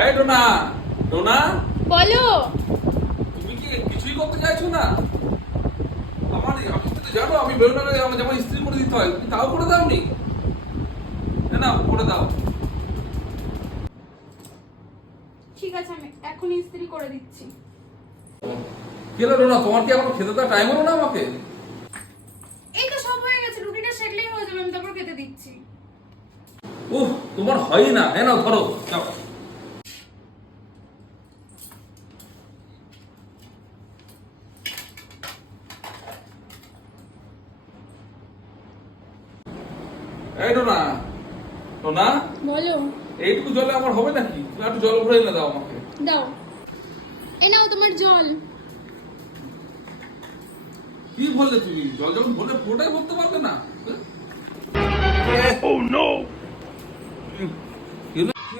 এই টোনা, টোনা, বলো। তুমি কি কিছুই করতে চাইছো না? আমি তো জানো আমি বেরোনোর আগে আমার জামা ইস্ত্রি করে দিতে হয়, তুমি তাও করে দাওনি। না করে দাও। ঠিক আছে, আমি এখনই ইস্ত্রি করে দিচ্ছি। কি হলো টোনা, তোমার কি এখনো খেতে দেওয়ার টাইম হলো না আমাকে? এই তো সব হয়ে গেছে, রুটিটা সেকলেই হয়ে যাবে, আমি তারপর খেতে দিচ্ছি। উহ, তোমার হয়ই না। হ্যাঁ নাও ধরো, যাও। এই টোনা, টোনা, বলো। এইটুকু জলে আমার হবে নাকি? তুমি একটু জল ভরে এনে দাও আমাকে। দাও, এ নাও তোমার জল। কি বললে তুমি? জল যখন ভরলে পুরোটাই ভরতে পারবে না? Oh no!